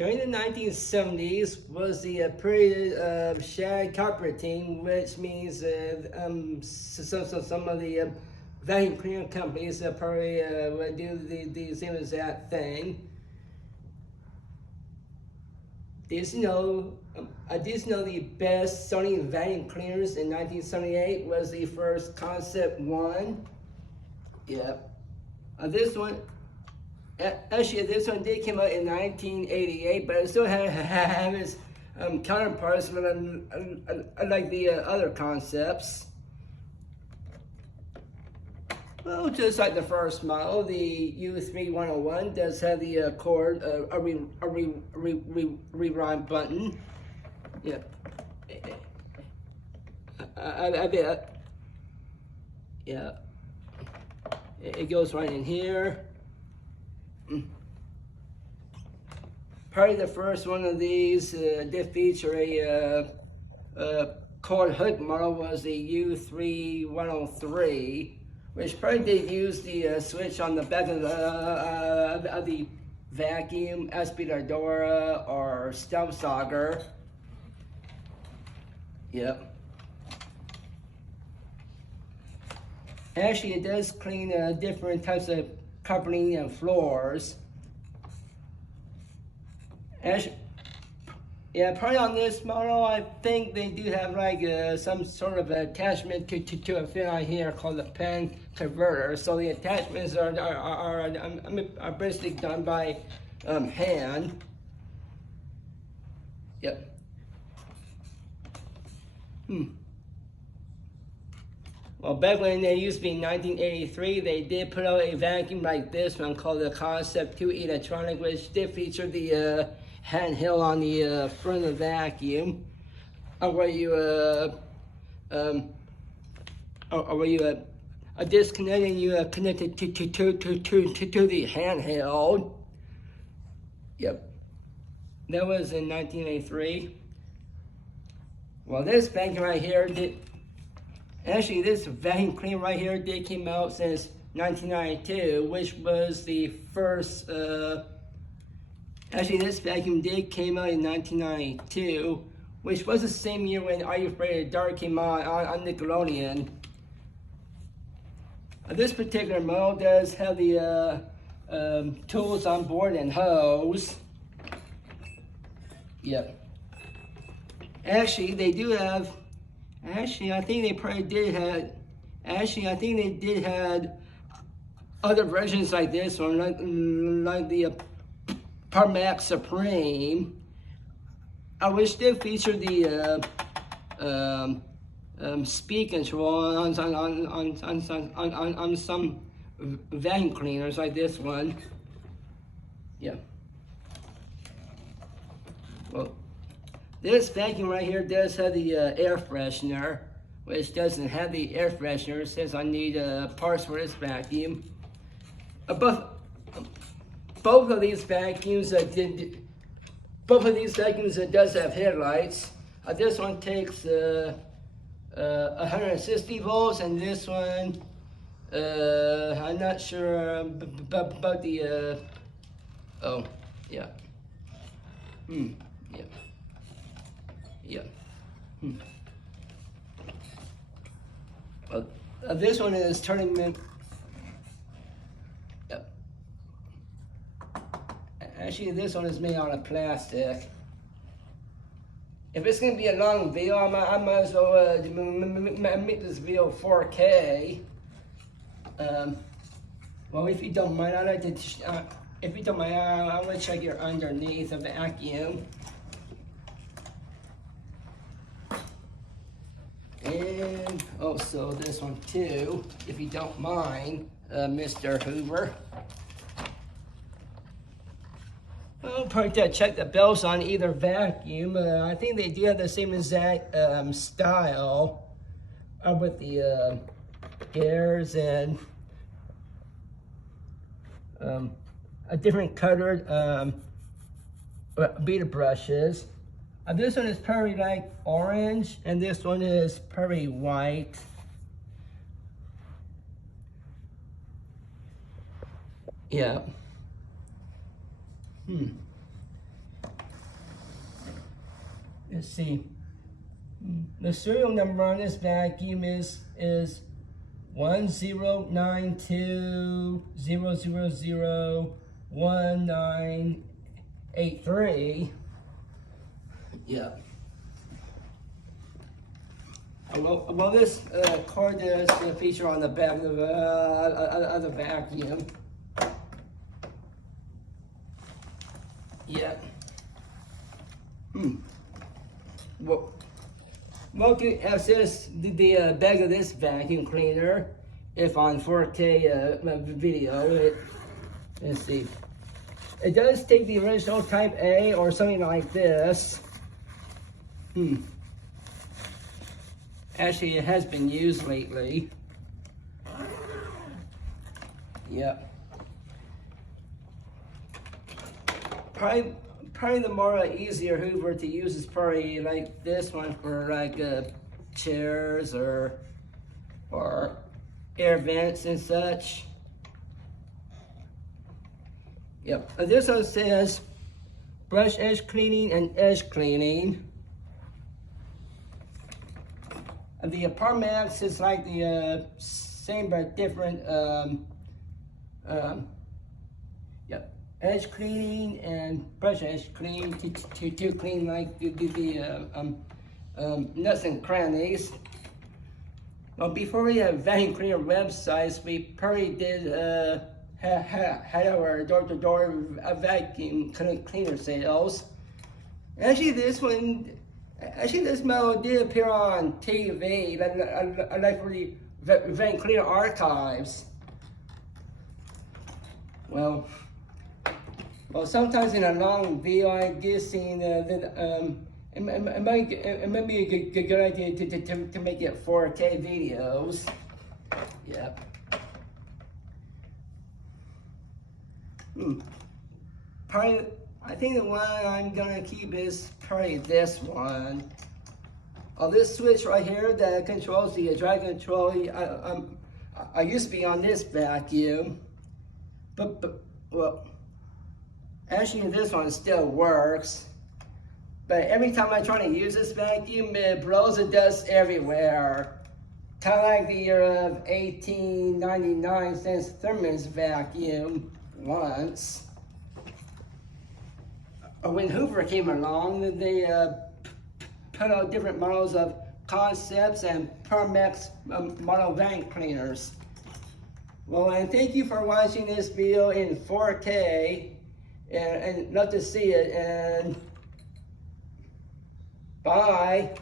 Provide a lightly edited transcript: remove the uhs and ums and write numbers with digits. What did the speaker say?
During the 1970s was the period of shag carpeting, which means some of the vacuum cleaner companies probably would do the same exact thing. Did you know the best selling vacuum cleaners in 1978 was the first Concept 1? Yeah. This one, actually, this one did come out in 1988, but it still have its counterparts, but unlike the other concepts. Well, just like the first model, the U3101 does have the cord, rewind button. Yeah. Yeah. It goes right in here. Probably the first one of these did feature a cord hook model was the U3103, which probably did use the switch on the back of the vacuum, aspiradora, or staubsauger. Yep. Actually, it does clean different types of carpeting and floors. Actually, yeah, probably on this model, I think they do have like some sort of attachment to a thing on here called the pen converter. So the attachments are basically done by hand. Yep. Well, back when they used to be in 1983, they did put out a vacuum like this one called the Concept 2 Electronic, which did feature the handheld on the front of the vacuum, where you disconnect and you connect it to the handheld. Yep, that was in 1983. Well, this vacuum right here did. Actually, this vacuum cleaner right here did came out since 1992, which was the first. Actually, this vacuum did came out in 1992, which was the same year when Are You Afraid of the Dark came out on Nickelodeon. This particular model does have the tools on board and hose. Yep. Actually, they do have. Actually, I think they probably did have. Actually, I think they did have other versions like this one, like the Parmax Supreme, which did feature the speed control on some vacuum cleaners like this one. Yeah. Well. This vacuum right here does have the air freshener, which doesn't have the air freshener since I need parts for this vacuum. Both of these vacuums does have headlights. This one takes 160 volts, and this one I'm not sure about the oh yeah. Yeah. Yeah. Well, this one is turning. Yep. Actually, this one is made out of plastic. If it's going to be a long video, I might as well make this video 4K. Well, if you don't mind, I'd like to. If you don't mind, I want to check your underneath of the vacuum. And also this one too, if you don't mind, Mr. Hoover. I'll probably check the belts on either vacuum. I think they do have the same exact style with the gears and a different colored beater brushes. This one is probably like orange, and this one is probably white. Yeah. let's see. The serial number on this vacuum is 1092001983. Yeah. Well, this card does feature on the back of the vacuum. Yeah. Well, you access the back of this vacuum cleaner if on 4K video. Let's see. It does take the original Type A or something like this. Actually, it has been used lately. Yep. Probably the more easier Hoover to use is probably like this one for like chairs or air vents and such. Yep. This one says brush edge cleaning and edge cleaning. The Parmax is like the same but different. Yep. Edge cleaning and brush edge cleaning to clean like the nuts and crannies. Well, before we had vacuum cleaner websites, we probably did had our door-to-door vacuum cleaner sales. Actually, this model did appear on TV, like for the vacuum cleaner archives. Well, sometimes in a long video, I get seen it might be a good idea to make it 4K videos. Yep. Probably, I think the one I'm gonna keep is probably this one. This switch right here that controls the drag control. I used to be on this vacuum, but well, actually this one still works. But every time I try to use this vacuum, it blows the dust everywhere. Kind of like the year of 1899 since Thurman's vacuum once. When Hoover came along, they put out different models of Concepts and Parmax model vacuum cleaners. Well, and thank you for watching this video in 4K, and love to see it, and bye.